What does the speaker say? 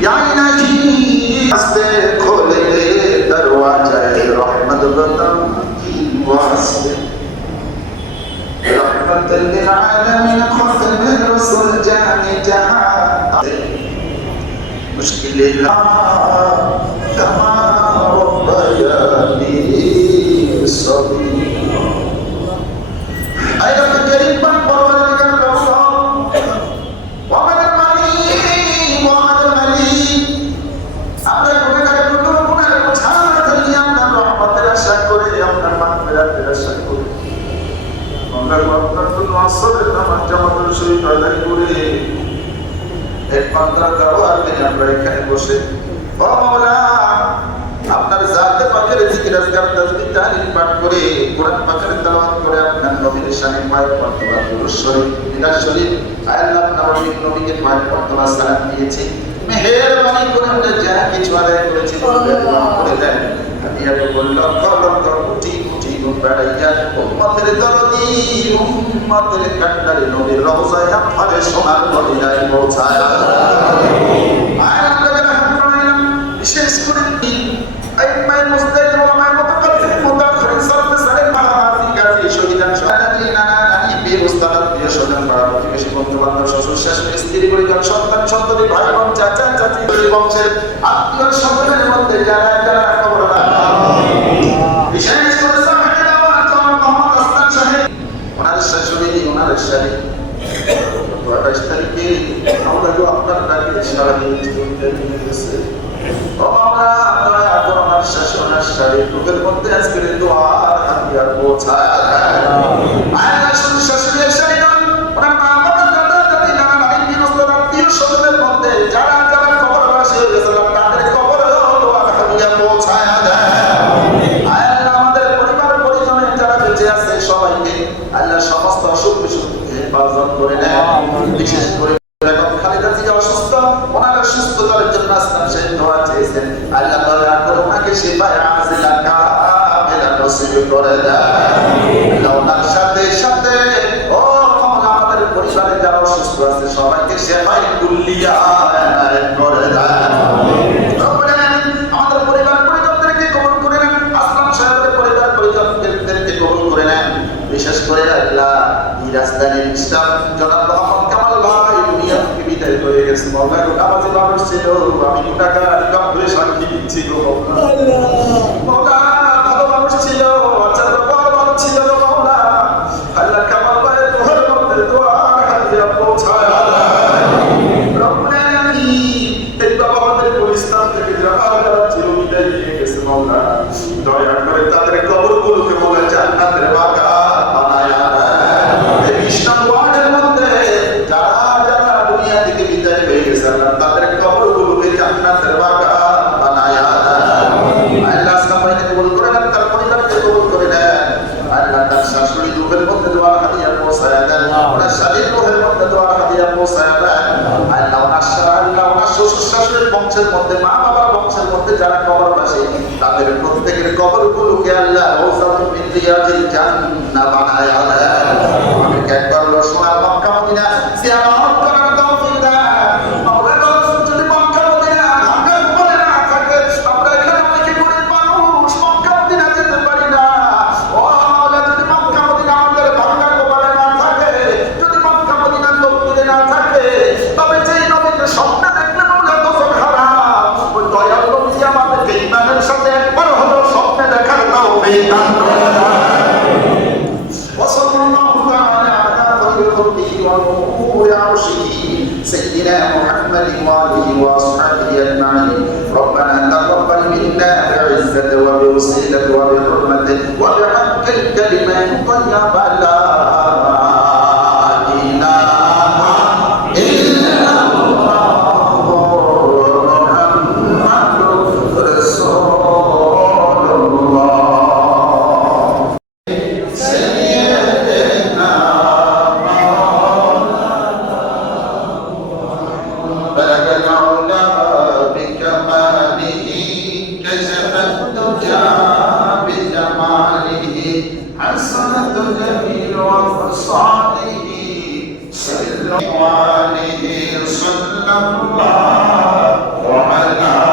या इलाही हस्ते खोले दरवाजा रहमत बता की वास्ते रहमत लिल आलमीन खत्म रसूल जाने जहां मुश्किल कमा रब्बानी सभी ay Rabbul Karim পাক পরওয়ারদিগার রহমান ওয়ামাদের মালিক আমরা গুনাহগার ছাড়া থেকে আপনার রহমতের আশা করে আপনার মাগফিরাতের আশা করে আমরা আপনার জন্য আসরের নামাজ জামাতের সহিত আদায় করে এক পান্তার দাওয়াত নিয়ে আমরা এখানে বসে ও মাওলা আপনার জাতে পাকের জিকির আজকার তাসবিহ তাহলিল পাঠ করে কোরআন পাকের তেলাওয়াত করে আপনার নবীর শানে পাক পড়তবা দুরূদ শরীফ মিলাদ শরীফ আল্লাহ আপনার নবীকে পাক পড়তবা সালাম দিয়েছি মেহেরবানি করে আমরা যা কিছু আদায় করেছি করে দেন আমি এত বললাম লক্ষ কোটি কোটি গুণ বাড়াইয়া উম্মতের দরদি উম্মতের কান্ডারে নবীর রওজায় আপনারে সোনার মদিনায় পৌঁছায় বিশেষ করে أيما المستجد وما المتقدم متأخر صرف سلم على عزيزك في شهيدا شهادتين أنا نبي مستقد يشهدن برابط বেশি বন্ধু-বান্ধব শ্বশুর শাশুড়ি স্ত্রী পরিজন সন্তান সন্ততি ভাই বোন চাচা চাচি বংশের আত্মীয় সকলের মধ্যে যারা যারা কবর বিশেষ করে সাহেব মোহাম্মদ হাসান সাহেব ওনার শাশুড়ি ওনার শাশুড়ি 28 তারিখে আমরা আপনার ডাকে সারা দিন দিয়েছে আমরা এখন আমার শাশুড়ার শাড়ি লোকের মধ্যে আজকের দোয়ার হাতিয়ার পৌঁছায় আল্লাহ শুধু শাশুড়ির শাড়ি নয় ওনার মা বাবা দাদা দাদি নানা নানি গৃহস্থ আত্মীয় স্বজনের মধ্যে যারা যারা কবরবাসী হয়ে গেছে তাদের কবরেও দোয়ার হাতিয়ার পৌঁছায় আল্লাহ আমাদের পরিবার পরিজনের যারা বেঁচে আছে সবাইকে আল্লাহ সমস্ত অসুখ বিসুখ থেকে হেফাজত করে নেয় বিশেষ করে খালেদা জিয়া অসুস্থ ওনার সুস্থতার জন্য আসলাম সেই দোয়া চেয়েছেন আল্লাহ দয়া করে ওনাকে শিফায়ে আজিলা কামিলা নসিব করে দেন আল্লাহ ওনার সাথে সাথে ও আমাদের পরিবারে যারা অসুস্থ আছে সবাইকে শিফায়ে কুল্লিয়া করে দেন আমাদের পরিবার পরিজনদেরকে কবুল করে নেন আসলাম সাহেবের পরিবার পরিজনদেরকে কবুল করে নেন বিশেষ করে আল্লাহ এই রাজধানীর ইসলাম জনাব মোহাম্মদ কামাল ভাই দুনিয়া থেকে বিদায় হয়ে গেছে মাওলা গো নামাজে মানুষ ছিল আমি গুনাহগার কাম করে সাক্ষী দিচ্ছি গো আল্লাহ মাওলা ভালো মানুষ ছিল আচ্ছা বড় মানুষ ছিল গো মাওলা আল্লাহ কামাল ভাই তোর মধ্যে দোয়া হাদিয়া পৌঁছায় রব্বুল আলামিন এই বাবা আমাদের পরিস্থান থেকে যারা ছিল বিদায় নিয়ে গেছে মাওলা দয়া করে তাদের কবরগুলোকে মাওলা জান্নাতের বাগান বানায় দেন ইসলাম ওয়ার্ডের মধ্যে যারা যারা দুনিয়া থেকে বিদায় হয়ে গেছে আল্লাহ তাদের কবরগুলোকে জান্নাতের বাগান বানায় দেন আল্লাহ সবাইকে কবুল করে নেন তার পরিবারকে কবুল করে নেন আল্লাহ তার শাশুড়ি রূহের মধ্যে দোয়া হাদিয়া পৌঁছায় দেন ওনার স্বামীর রূহের মধ্যে দোয়া হাদিয়া পৌঁছায় দেন আল্লাহ ওনার শ্বশুর শাশুড়ির বংশের মধ্যে মা বাবার বংশের মধ্যে যারা কবরবাসী তাদের প্রত্যেকের কবরগুলোকে আল্লাহ রওজাতুম মিন রিয়াজিল জান্নাহ বানায় দেন আমাকে একবার সোনার মক্কা মদিনা জিয়ারত করার তৌফিক দেন মাওলা যদি মক্কা মদিনা ভাঙা পড়ে না থাকে আমরা এখানে অনেকে গরিব মানুষ মক্কা মদিনা যেতে পারি না ও মাওলা যদি মক্কা মদিনা আমাদের ভাঙা কবরে না থাকে যদি মক্কা মদিনা তৌফিকে না থাকে তবে যেই নবীকে স্বপ্নে দেখলে মাওলা দোজখ হারাম ওই দয়াল নবী আমাদেরকে ঈমানের সাথে একবার হলো স্বপ্নে দেখার তৌফিক দান করেন وصلى الله تعالى على خير خلقه ونور عرشه سيدنا محمد وآله وأصحابه أجمعين ربنا تقبل منا بعزة وبوسيلة وبحرمة وبحق الكلمة الطيبة لا حسنة جميل وفصاله سر وعليه صلى الله وعلى